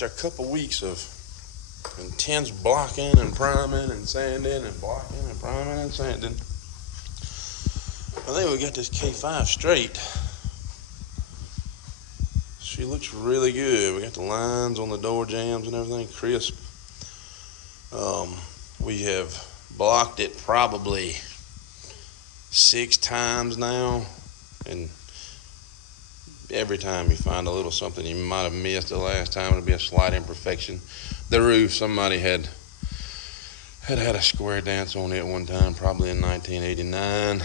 after a couple weeks of intense blocking and priming and sanding and blocking and priming and sanding, I think we got this K5 straight. She looks really good. We got the lines on the door jambs and everything crisp. We have blocked it probably 6 times now, and every time you find a little something you might have missed the last time. It'll be a slight imperfection. The roof, somebody had a square dance on it one time, probably in 1989.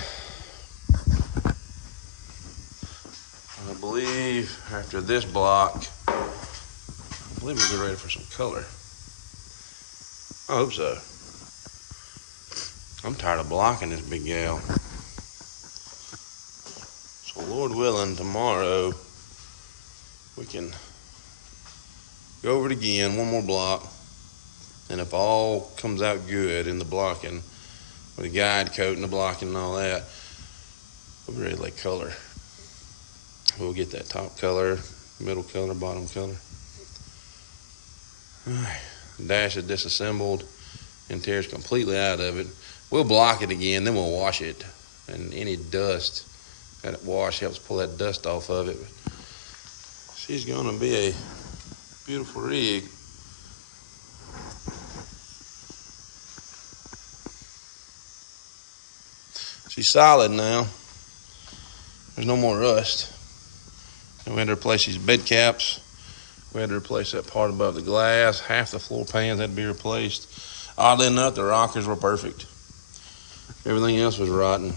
I believe after this block, I believe we'll be ready for some color. I hope so. I'm tired of blocking this big gal. So Lord willing, tomorrow we can go over it again, one more block, and if all comes out good in the blocking, with the guide coat and the blocking and all that, we'll be ready to lay color. We'll get that top color, middle color, bottom color. All right. Dash is disassembled, interior's completely out of it. We'll block it again, then we'll wash it, and any dust, that wash helps pull that dust off of it. She's gonna be a beautiful rig. She's solid now. There's no more rust. And we had to replace these bed caps. We had to replace that part above the glass. Half the floor pans had to be replaced. Oddly enough, the rockers were perfect. Everything else was rotten.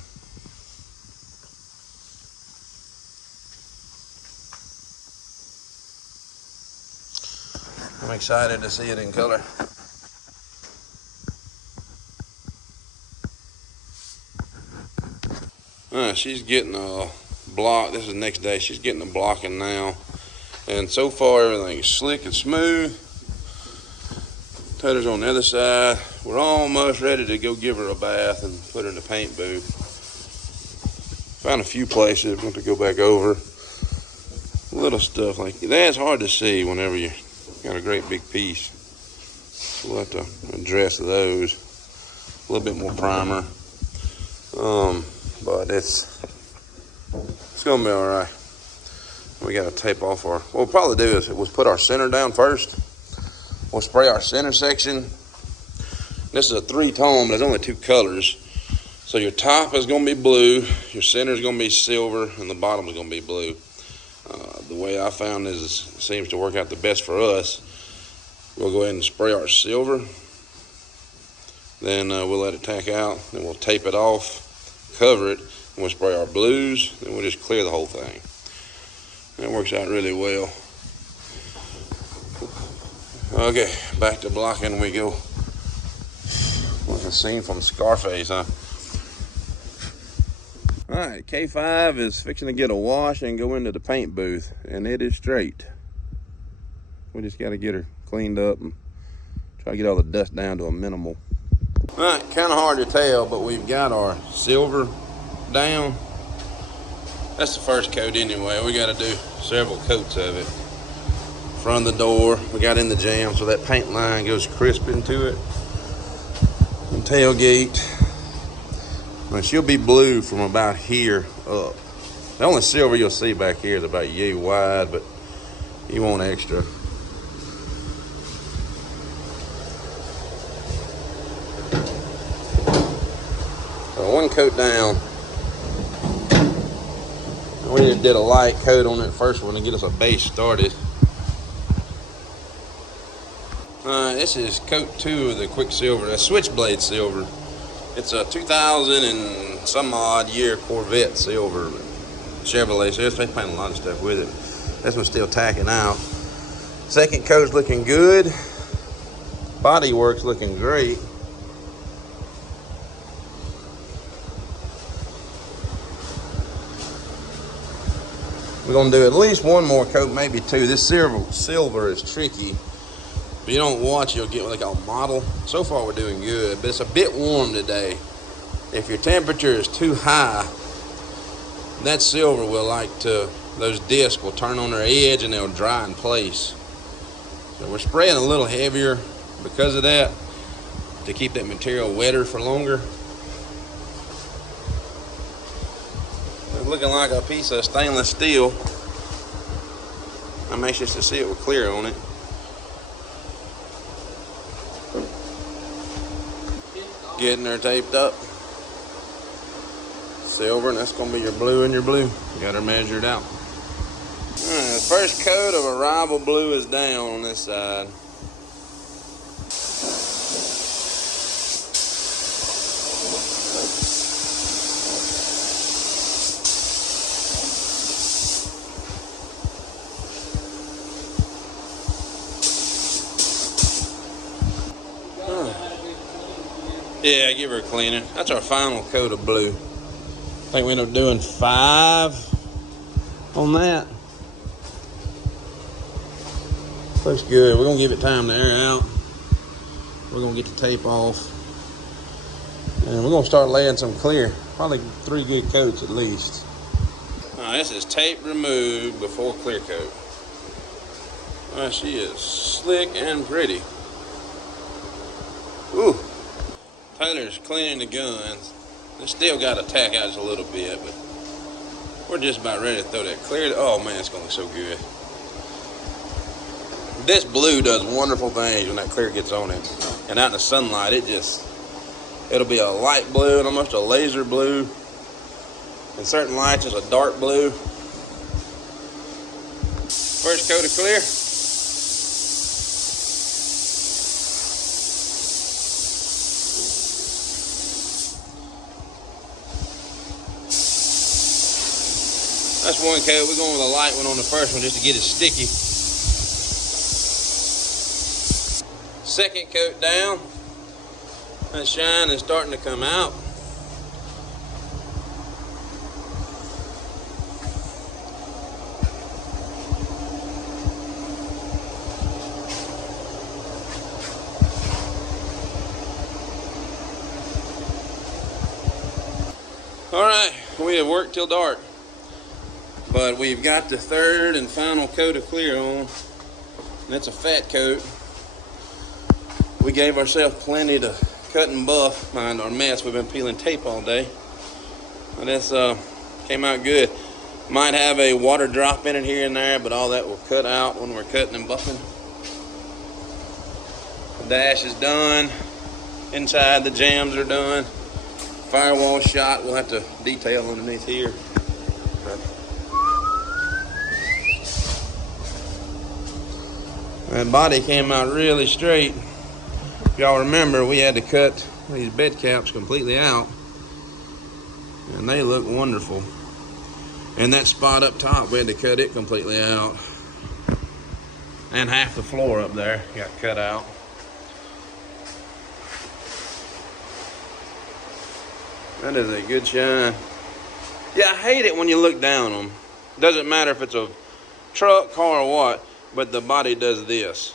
I'm excited to see it in color. She's getting a block. This is the next day. She's getting the blocking now. And so far, everything's slick and smooth. Tatter's on the other side. We're almost ready to go give her a bath and put her in the paint booth. Found a few places. Want to go back over. Little stuff like that's hard to see whenever you got a great big piece. So we'll have to address those. A little bit more primer. But it's gonna be all right. We got to tape off our, what we'll probably do is we'll put our center down first. We'll spray our center section. This is a 3-tone, but there's only 2 colors. So your top is going to be blue, your center is going to be silver, and the bottom is going to be blue. The way I found this seems to work out the best for us. We'll go ahead and spray our silver. Then we'll let it tack out. Then we'll tape it off, cover it, and we'll spray our blues. Then we'll just clear the whole thing. That works out really well. Okay, back to blocking we go. Like a scene from Scarface, huh? All right, K5 is fixing to get a wash and go into the paint booth, and it is straight. We just got to get her cleaned up and try to get all the dust down to a minimal. All right, kind of hard to tell, but we've got our silver down. That's the first coat anyway. We got to do several coats of it. Front of the door, we got in the jam, so that paint line goes crisp into it. And tailgate. Now she'll be blue from about here up. The only silver you'll see back here is about yay wide, but you want extra. So 1 coat down. We just did a light coat on that first one to get us a base started. This is coat 2 of the Quicksilver, a switchblade silver. It's a 2000 and some odd year Corvette silver. Chevrolet, so they're painting a lot of stuff with it. This one's still tacking out. Second coat's looking good. Bodywork's looking great. We're gonna do at least 1 more coat, maybe 2. This silver is tricky. If you don't watch, you'll get what they call mottle. So far, we're doing good, but it's a bit warm today. If your temperature is too high, that silver will those discs will turn on their edge and they'll dry in place. So we're spraying a little heavier because of that, to keep that material wetter for longer. It's looking like a piece of stainless steel. I'm anxious to see it with clear on it. Getting her taped up. Silver, and that's going to be your blue and your blue. Got her measured out. Alright, the first coat of Arrival Blue is down on this side. Yeah, give her a cleaner. That's our final coat of blue. I think we end up doing 5 on that. Looks good. We're going to give it time to air out. We're going to get the tape off. And we're going to start laying some clear. Probably 3 good coats at least. This is tape removed before clear coat. She is slick and pretty. Ooh. Tyler's cleaning the guns. They still got to tack out just a little bit, but we're just about ready to throw that clear. Oh man, it's going to look so good. This blue does wonderful things when that clear gets on it. And out in the sunlight, it'll be a light blue and almost a laser blue. In certain lights, it's a dark blue. First coat of clear. That's one coat. We're going with a light one on the first one just to get it sticky. Second coat down. That shine is starting to come out. All right, we have worked till dark. But we've got the third and final coat of clear on. That's a fat coat. We gave ourselves plenty to cut and buff. Mind our mess, we've been peeling tape all day. And this came out good. Might have a water drop in it here and there, but all that will cut out when we're cutting and buffing. The dash is done. Inside the jams are done. Firewall shot, we'll have to detail underneath here. That body came out really straight. If y'all remember, we had to cut these bed caps completely out, and they look wonderful. And that spot up top, we had to cut it completely out. And half the floor up there got cut out. That is a good shine. Yeah, I hate it when you look down on them. Doesn't matter if it's a truck, car, or what, but the body does this.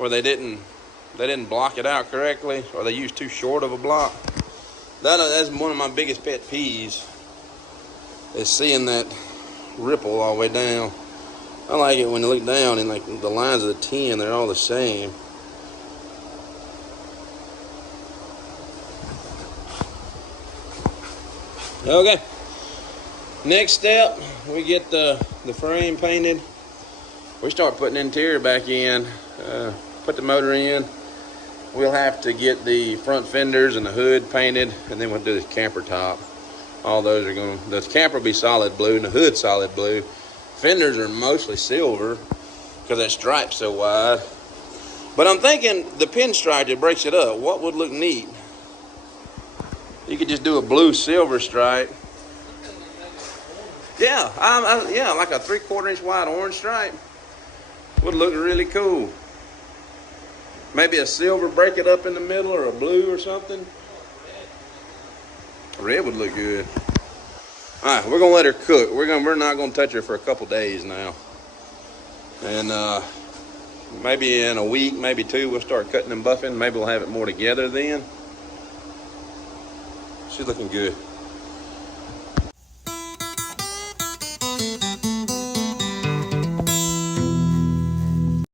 Or they didn't block it out correctly, or they used too short of a block. That's one of my biggest pet peeves, is seeing that ripple all the way down. I like it when you look down and like the lines of the tin, they're all the same. Okay, next step, we get the frame painted. We start putting the interior back in, put the motor in. We'll have to get the front fenders and the hood painted, and then we'll do the camper top. All those are going, the camper will be solid blue and the hood solid blue. Fenders are mostly silver because that stripe's so wide. But I'm thinking the pinstripe that breaks it up, what would look neat? You could just do a blue silver stripe. Yeah, yeah, like a 3/4 inch wide orange stripe would look really cool. Maybe a silver, break it up in the middle, or a blue or something. Red would look good. All right, we're gonna let her cook. We're not gonna touch her for a couple days now, and maybe in a week, maybe 2, we'll start cutting and buffing. Maybe we'll have it more together then. She's looking good.